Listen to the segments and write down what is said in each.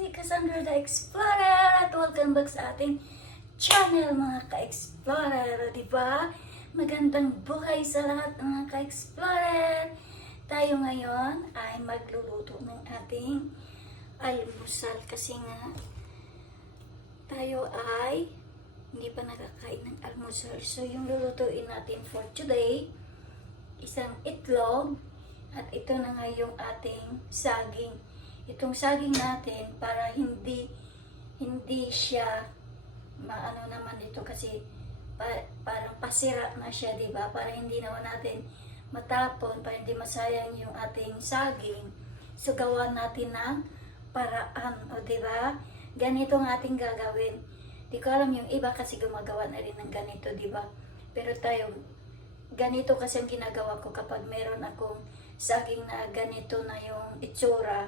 ni Cassandra the Explorer at welcome back sa ating channel mga ka-explorer, di ba? Magandang buhay sa lahat mga ka-explorer. Tayo ngayon ay magluluto ng ating almusal kasi nga tayo ay hindi pa nakakain ng almusal. So yung lulutuin natin for today, isang itlog at ito na nga yung ating saging. Itong saging natin para hindi siya maano naman ito kasi parang pasira na siya, di ba? Para hindi naman natin matapon, para hindi masayang yung ating saging. So gawa natin ng paraan, o di ba? Ganito ang ating gagawin. Di ko alam yung iba kasi gumagawa na rin ng ganito, di ba? Pero tayo, ganito kasi ang ginagawa ko kapag meron akong saging na ganito na yung itsura.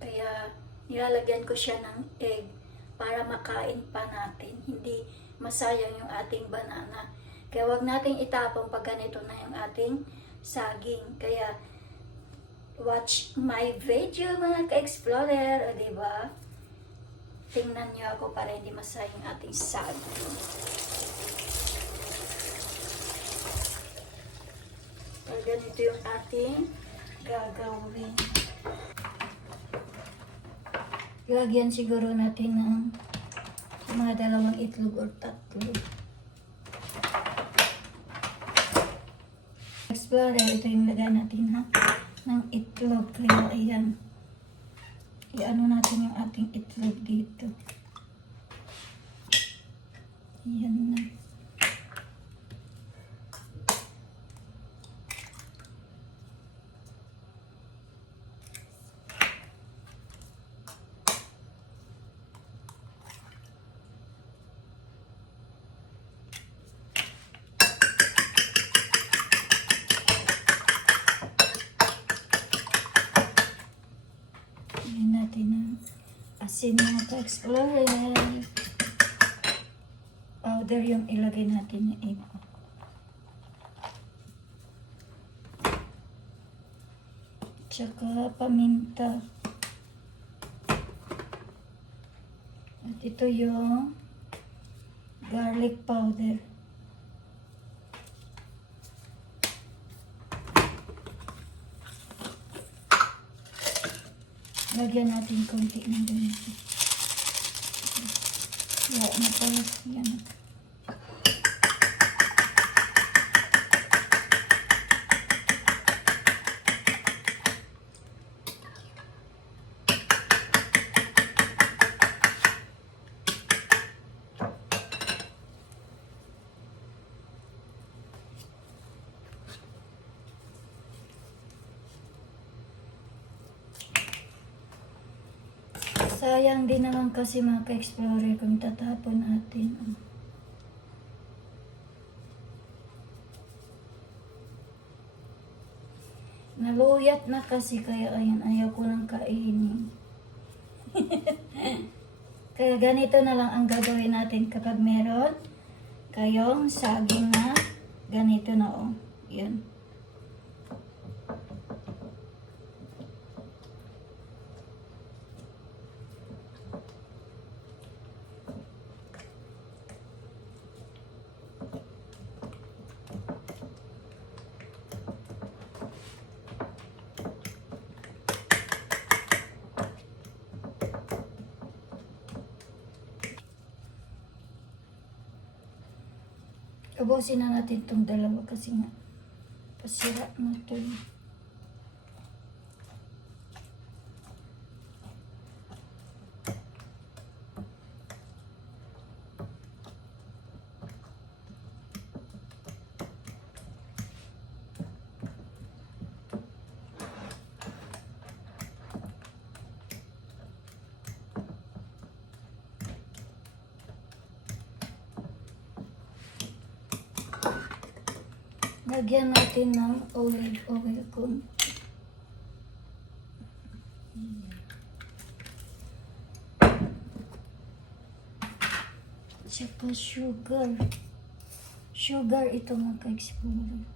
Kaya nilalagyan ko siya ng egg para makain pa natin. Hindi masayang yung ating banana. Kaya wag nating itapon pag ganito na yung ating saging. Kaya watch my video mga ka-explorer. O diba? Tingnan nyo ako para hindi masayang yung ating saging. So ganito yung ating gagawin. Ilagyan siguro natin ng mga 2 itlog or 3. Explorer, ito yung lagyan natin ha, ng itlog. Kaya ayan, i-ano natin yung ating itlog dito. Ayan na. Asin mga ka-explorer. Powder yung ilagay natin yung egg. Tsaka paminta. At ito yung garlic powder. Lagyan natin konti ng ganito. Yan na pala. Yan. Sayang din naman kasi mga ka-explorer kung tatapon natin. Naluyat na kasi kaya ayan, ayaw ko nang kainin. Kaya ganito na lang ang gagawin natin kapag meron kayong saging na ganito na Yan. Ubusin na natin itong 2 kasi nga pasira na ito. Lagyan natin ng olive oil kung tsaka sugar. Sugar ito mga ka-explorer.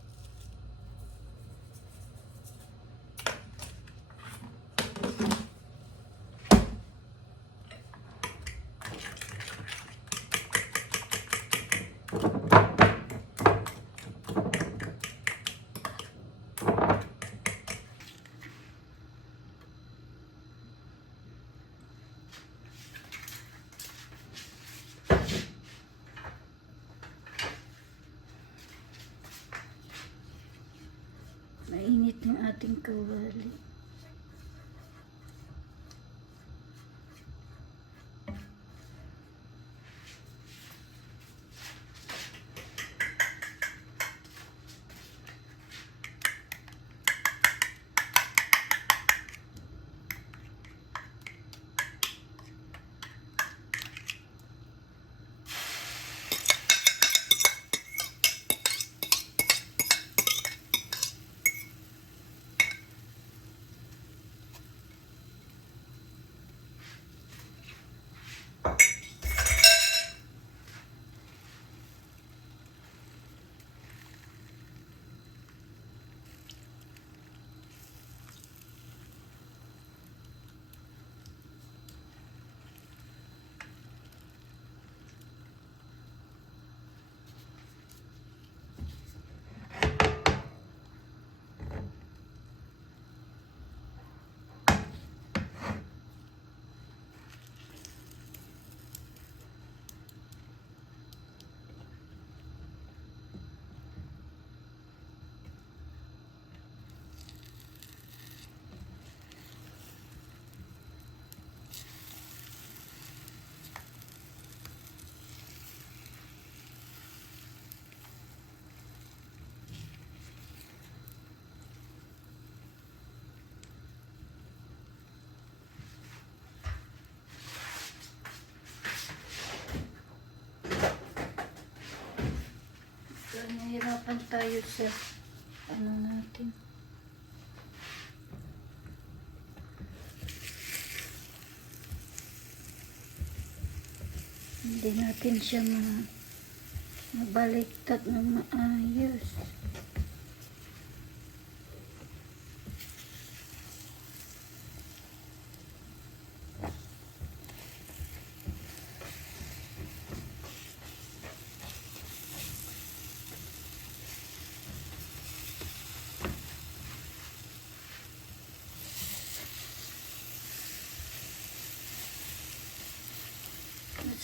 ating kawali. Nahirapan tayo sa ano natin. Hindi natin siya mabaliktad ng maayos.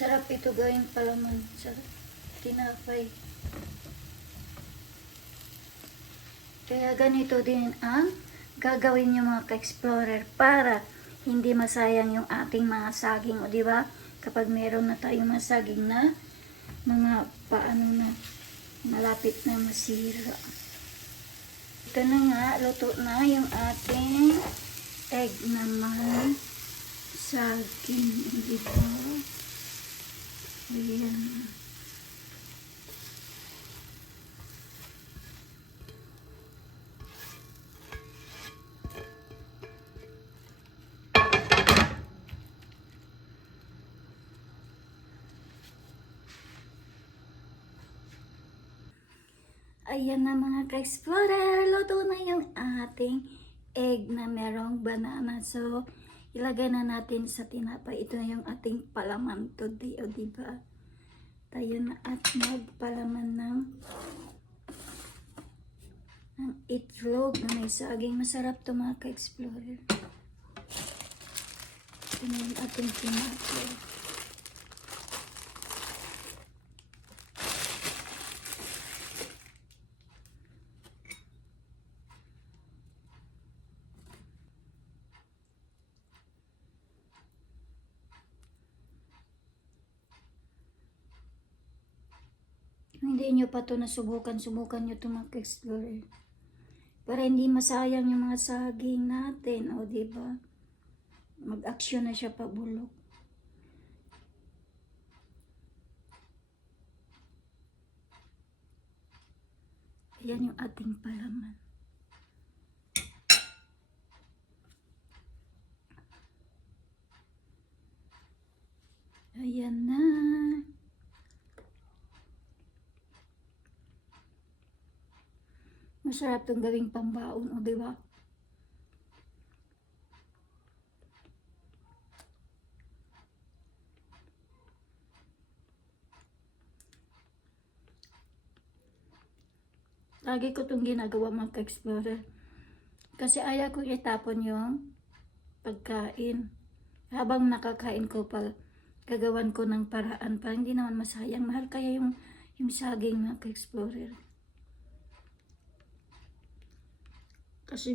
Masarap ito gawing palaman sa tinapay. Kaya ganito din ang gagawin nyo mga ka-explorer para hindi masayang yung ating mga saging. O diba? Kapag meron na tayong mga saging na mga paano na malapit na masira. Ito na nga, luto na yung ating egg naman saging. O diba? Ayan. Ayan na mga ka-explorer, luto na yung ating egg na merong banana. So, ilagay na natin sa tinapay. Ito na yung ating palaman today, o diba? Tayo na at magpalaman ng itlog na may saging. Masarap to mga ka-explorer. Ito na yung ating tinapay. Hindi nyo pa ito nasubukan, subukan nyo ito mga ka-explorer. Para hindi masayang yung mga saging natin, o diba? Mag-aksyon na siya pabulok. Ayan yung ating palaman. Ayan na. Masarap itong gawing pambaon, o diba? Lagi ko itong ginagawa mga ka-explorer. Kasi ayaw ko itapon yung pagkain. Habang nakakain ko pa, gagawan ko ng paraan para hindi naman masayang. Mahal kaya yung saging mga ka-explorer. Kasi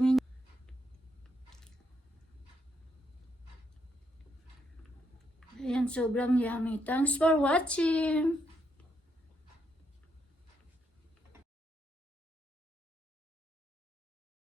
Ayan, sobrang yummy. Thanks for watching!